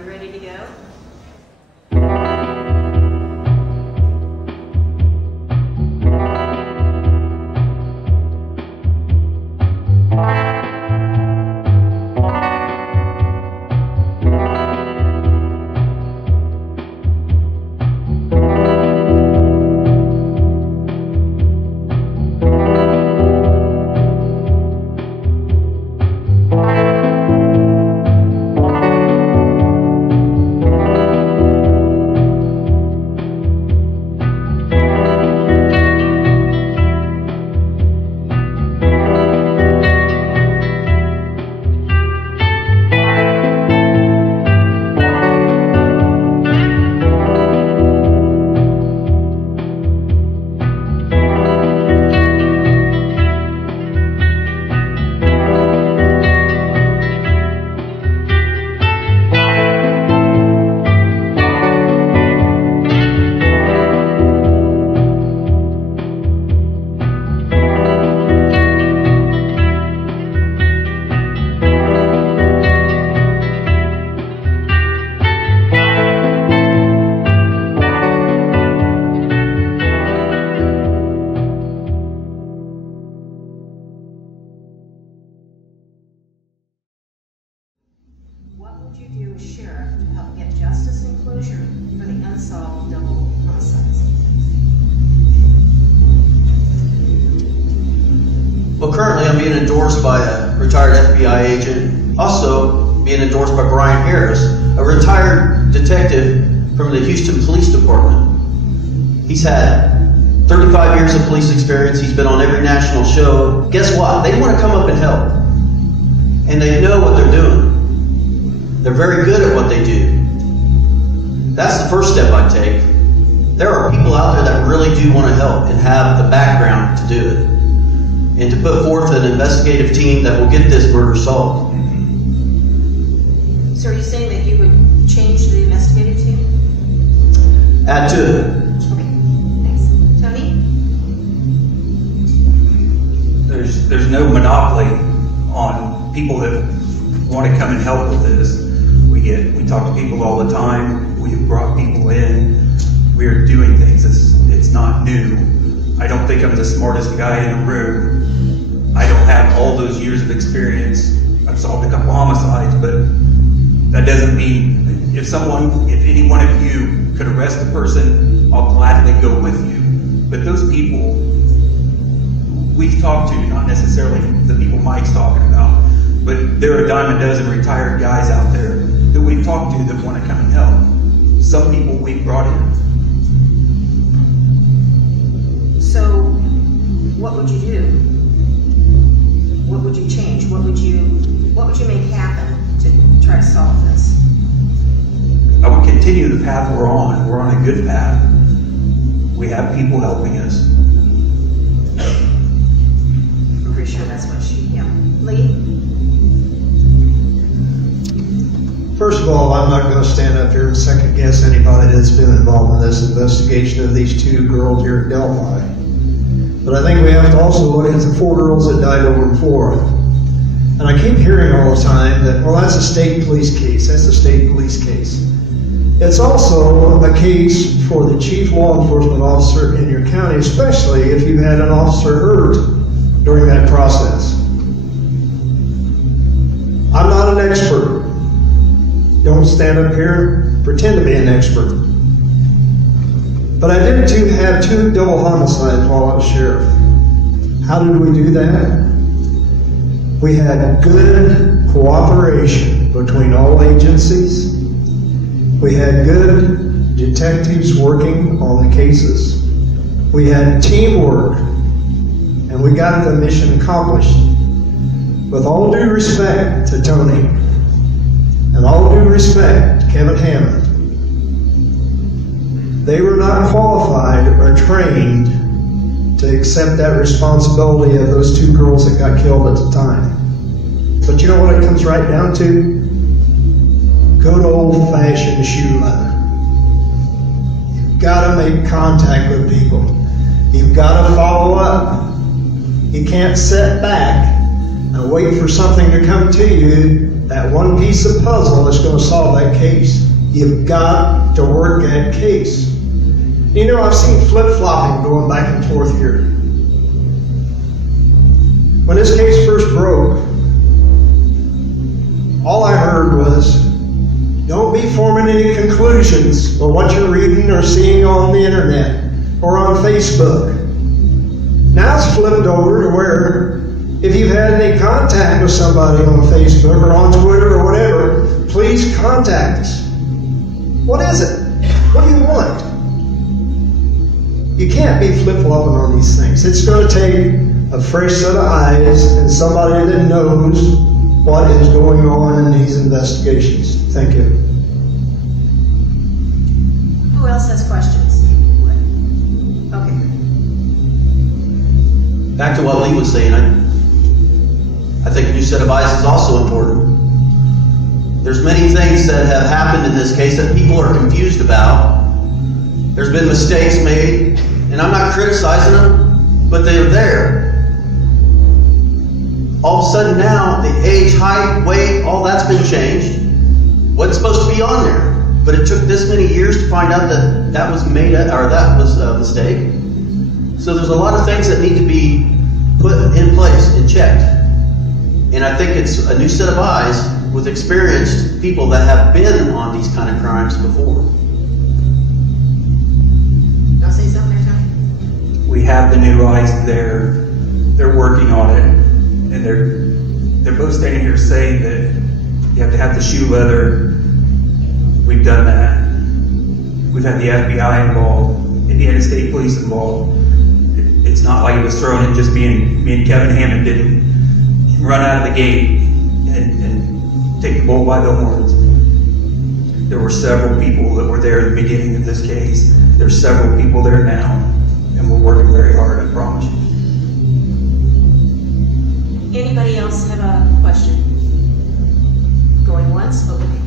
we ready to go? What would you do as sheriff to help get justice and closure for the unsolved double homicides? Well, currently I'm being endorsed by a retired FBI agent, also being endorsed by Brian Harris, a retired detective from the Houston Police Department. He's had 35 years of police experience. He's been on every national show. Guess what? They want to come up and help. And they know what they're doing. They're very good at what they do. That's the first step I take. There are people out there that really do want to help and have the background to do it. And to put forth an investigative team that will get this murder solved. So are you saying that you would change the investigative team? Add to it. Okay, thanks. Tony? There's no monopoly on people that want to come and help with this. We talk to people all the time. We've brought people in. We're doing things. It's not new. I don't think I'm the smartest guy in the room. I don't have all those years of experience. I've solved a couple homicides, but that doesn't mean if any one of you could arrest a person, I'll gladly go with you. But those people we've talked to, not necessarily the people Mike's talking about, but there are a dime a dozen retired guys out there that we've talked to that want to come and help. Some people we've brought in. So, what would you do? What would you change? What would you make happen to try to solve this? I would continue the path we're on. We're on a good path. We have people helping us. I'm pretty sure that's what yeah. Lee? First of all, I'm not going to stand up here and second guess anybody that's been involved in this investigation of these two girls here at Delphi. But I think we have to also look at the 4 girls that died over in Flora. And I keep hearing all the time that, well, that's a state police case. That's a state police case. It's also a case for the chief law enforcement officer in your county, especially if you've had an officer hurt during that process. I'm not an expert. Don't stand up here and pretend to be an expert. But I did have 2 double homicides while I was sheriff. How did we do that? We had good cooperation between all agencies. We had good detectives working on the cases. We had teamwork, and we got the mission accomplished. With all due respect to Tony, and all due respect to Kevin Hammond, they were not qualified or trained to accept that responsibility of those 2 girls that got killed at the time. But you know what it comes right down to? Good old-fashioned shoe leather. You've got to make contact with people. You've got to follow up. You can't sit back and wait for something to come to you that one piece of puzzle that's going to solve that case. You've got to work that case. You know, I've seen flip-flopping going back and forth here. When this case first broke, all I heard was, don't be forming any conclusions for what you're reading or seeing on the internet or on Facebook. Now it's flipped over to where if you've had any contact with somebody on Facebook or on Twitter or whatever, please contact us. What is it? What do you want? You can't be flip-flopping on these things. It's going to take a fresh set of eyes and somebody that knows what is going on in these investigations. Thank you. Who else has questions? Okay. Back to what Lee was saying, I think a new set of eyes is also important. There's many things that have happened in this case that people are confused about. There's been mistakes made, and I'm not criticizing them, but they're there. All of a sudden now, the age, height, weight, all that's been changed. What's supposed to be on there? But it took this many years to find out that that was made, or that was a mistake. So there's a lot of things that need to be put in place and checked. And I think it's a new set of eyes with experienced people that have been on these kind of crimes before. I'll say something there, Tony. We have the new eyes there. They're working on it. And they're both standing here saying that you have to have the shoe leather. We've done that. We've had the FBI involved, Indiana State Police involved. It's not like it was thrown in just me and Kevin Hammond didn't run out of the gate and take the bull by the horns. There were several people that were there at the beginning of this case. There's several people there now, and we're working very hard, I promise you. Anybody else have a question? Going once? Okay.